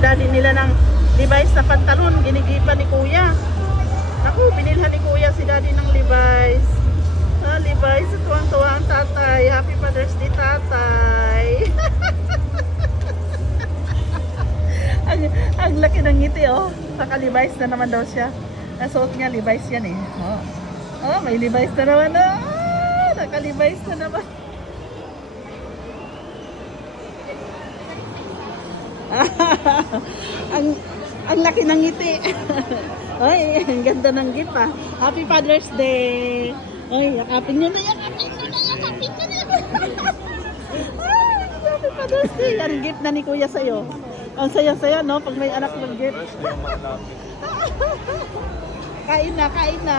yung daddy nila ng Levi's na pantalon. Ginigipan ni kuya. Naku, binilhan ni kuya si daddy ng Levi's. Levi's, tuwang-tuwa ang tatay. Happy Father's Day, tatay. ang laki ng ngiti, oh. Saka Levi's na naman daw siya. Nasuot niya, Levi's yan eh. May Levi's na naman. Naka-Levi's na naman. ang laki ng ngiti. Ay, ang ganda ng gift ah. Happy Father's Day. Ay, yakapin nyo na, yakapin nyo na. Ay, Happy Father's Day. Ang gift na ni kuya sa'yo. Ang saya-saya, no? Pag may anak ng gift. Kain na, kain na.